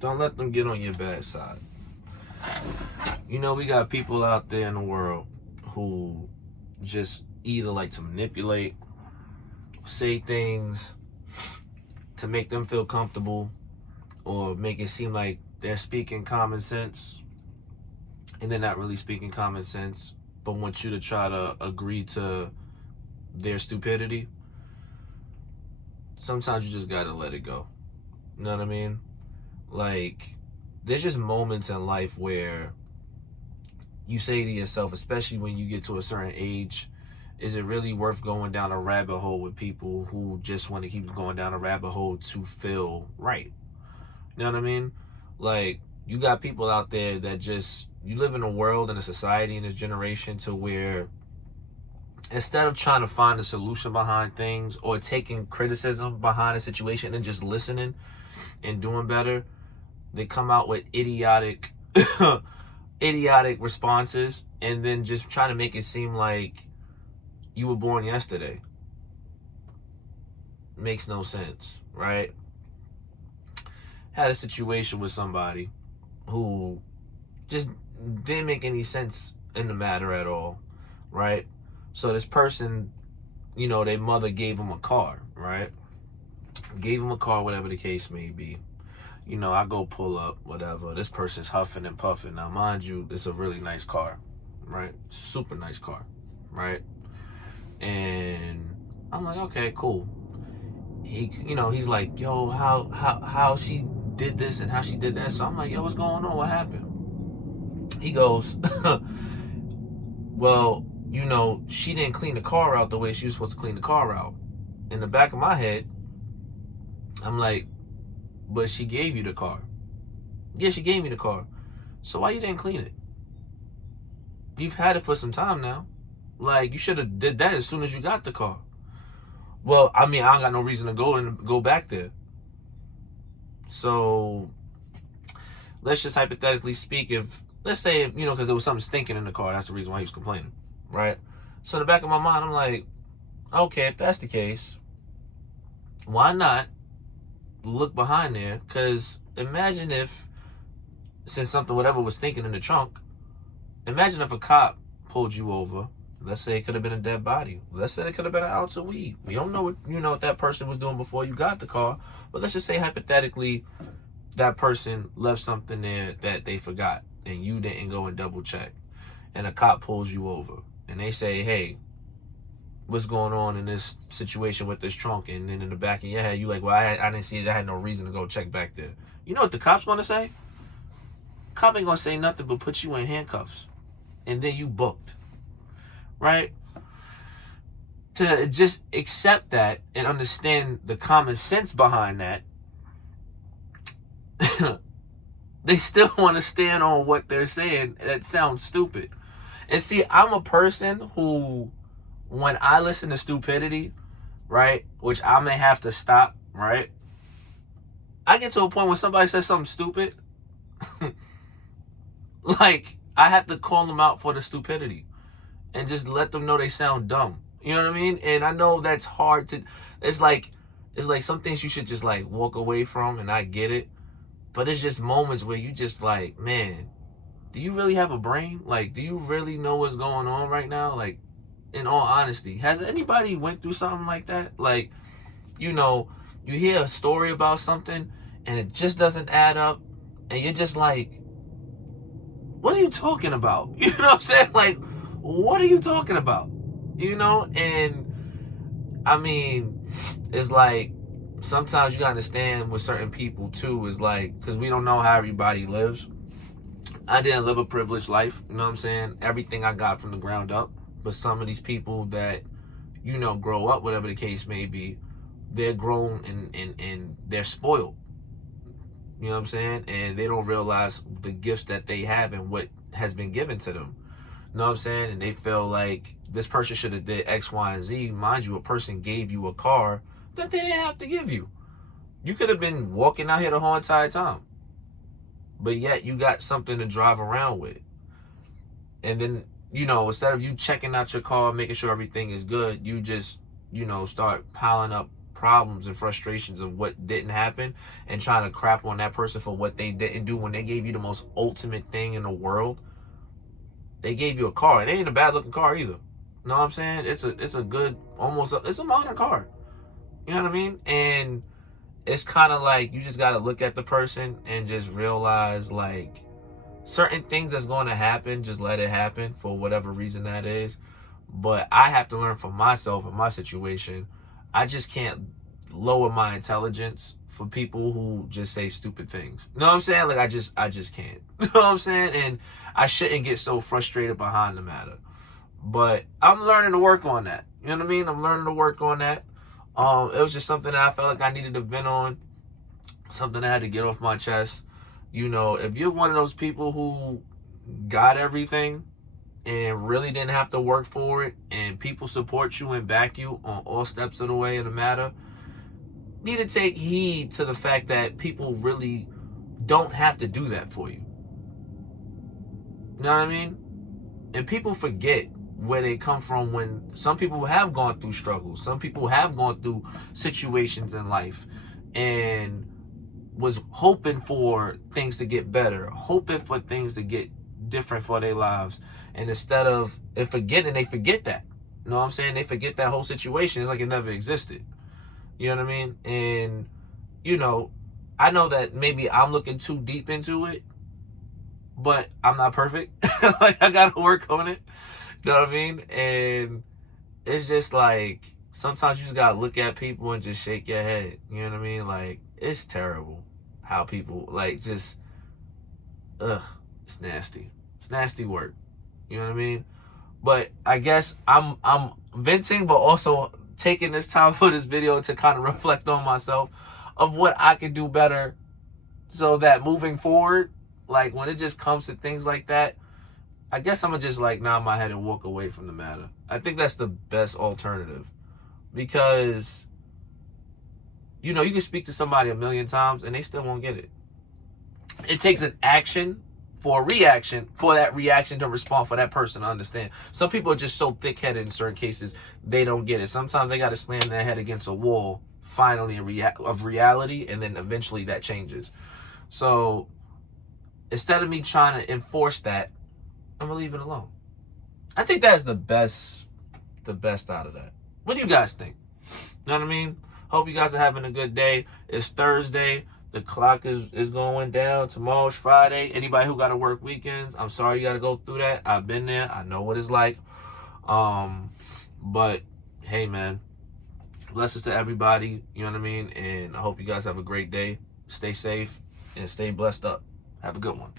Don't let them get on your bad side. You know, we got people out there in the world who just either like to manipulate, say things to make them feel comfortable, or make it seem like they're speaking common sense, and they're not really speaking common sense, but want you to try to agree to their stupidity. Sometimes you just gotta let it go. You know what I mean? Like, there's just moments in life where you say to yourself, especially when you get to a certain age, is it really worth going down a rabbit hole with people who just want to keep going down a rabbit hole to feel right? You know what I mean? Like, you got people out there that just, you live in a world and a society in this generation to where instead of trying to find a solution behind things or taking criticism behind a situation and just listening and doing better, they come out with idiotic responses and then just trying to make it seem like you were born yesterday. Makes no sense, right? Had a situation with somebody who just didn't make any sense in the matter at all, right? So this person, you know, their mother gave him a car, right? Gave him a car, whatever the case may be. You know, I go pull up, whatever. This person's huffing and puffing. Now, mind you, it's a really nice car, right? Super nice car, right? And I'm like, okay, cool. He, you know, he's like, yo, how she did this and how she did that. So I'm like, yo, what's going on? What happened? He goes, well, you know, she didn't clean the car out the way she was supposed to clean the car out. In the back of my head, I'm like, but she gave you the car. Yeah, she gave me the car. So why you didn't clean it? You've had it for some time now. Like, you should have did that as soon as you got the car. Well, I mean, I don't got no reason to go back there. So let's just hypothetically speak, let's say, you know, because there was something stinking in the car. That's the reason why he was complaining, right? So in the back of my mind, I'm like, okay, if that's the case, why not look behind there? Because imagine if, since something, whatever was stinking in the trunk, imagine if a cop pulled you over. Let's say it could have been a dead body. Let's say it could have been an ounce of weed. We don't know what that person was doing before you got the car. But let's just say hypothetically that person left something there that they forgot and you didn't go and double check. And a cop pulls you over and they say, hey, what's going on in this situation with this trunk? And then in the back of your head, you like, well, I didn't see it. I had no reason to go check back there. You know what the cop's going to say? Cop ain't going to say nothing but put you in handcuffs. And then you booked. Right? To just accept that and understand the common sense behind that, they still want to stand on what they're saying. That sounds stupid. And see, I'm a person who, when I listen to stupidity, right, which I may have to stop, right, I get to a point when somebody says something stupid, like, I have to call them out for the stupidity. And just let them know they sound dumb. You know what I mean? And I know that's hard to... It's like some things you should just like walk away from, and I get it. But it's just moments where you just like, man, do you really have a brain? Like, do you really know what's going on right now? Like, in all honesty, has anybody went through something like that? Like, you know, you hear a story about something and it just doesn't add up. And you're just like, what are you talking about? You know what I'm saying? Like, what are you talking about? You know? And I mean, it's like sometimes you gotta understand with certain people too, is like, because we don't know how everybody lives. I didn't live a privileged life, you know what I'm saying? Everything I got from the ground up. But some of these people that, you know, grow up, whatever the case may be, they're grown and they're spoiled. You know what I'm saying? And they don't realize the gifts that they have and what has been given to them. You know what I'm saying? And they feel like this person should have did X, Y, and Z. Mind you, a person gave you a car that they didn't have to give you. You could have been walking out here the whole entire time. But yet you got something to drive around with. And then, you know, instead of you checking out your car, making sure everything is good, you just, you know, start piling up problems and frustrations of what didn't happen and trying to crap on that person for what they didn't do when they gave you the most ultimate thing in the world. They gave you a car. It ain't a bad looking car either. You know what I'm saying? It's a good, it's a modern car. You know what I mean? And it's kind of like you just got to look at the person and just realize, like, certain things that's going to happen, just let it happen for whatever reason that is. But I have to learn from myself in my situation. I just can't lower my intelligence for people who just say stupid things. You know what I'm saying? Like, I just can't. You know what I'm saying? And I shouldn't get so frustrated behind the matter. But I'm learning to work on that. You know what I mean? I'm learning to work on that. It was just something that I felt like I needed to vent on. Something I had to get off my chest. You know, if you're one of those people who got everything and really didn't have to work for it, and people support you and back you on all steps of the way in the matter, you need to take heed to the fact that people really don't have to do that for you. You know what I mean? And people forget where they come from when some people have gone through struggles. Some people have gone through situations in life and was hoping for things to get better, hoping for things to get different for their lives. And instead of, and forgetting, they forget that. You know what I'm saying? They forget that whole situation. It's like it never existed. You know what I mean? And, you know, I know that maybe I'm looking too deep into it, but I'm not perfect. Like, I gotta work on it. You know what I mean? And it's just like, sometimes you just gotta look at people and just shake your head. You know what I mean? Like, it's terrible how people, like, just, it's nasty. It's nasty work. You know what I mean? But I guess I'm venting, but also taking this time for this video to kind of reflect on myself of what I can do better so that moving forward, like, when it just comes to things like that, I guess I'm going to just, like, nod my head and walk away from the matter. I think that's the best alternative. Because, you know, you can speak to somebody 1,000,000 times and they still won't get it. It takes an action for a reaction, for that reaction to respond, for that person to understand. Some people are just so thick-headed in certain cases, they don't get it. Sometimes they got to slam their head against a wall, finally, of reality, and then eventually that changes. So, instead of me trying to enforce that, I'm going to leave it alone. I think that's the best out of that. What do you guys think? You know what I mean? Hope you guys are having a good day. It's Thursday. The clock is going down. Tomorrow's Friday. Anybody who got to work weekends, I'm sorry you got to go through that. I've been there. I know what it's like. But, hey, man. Blessings to everybody. You know what I mean? And I hope you guys have a great day. Stay safe and stay blessed up. Have a good one.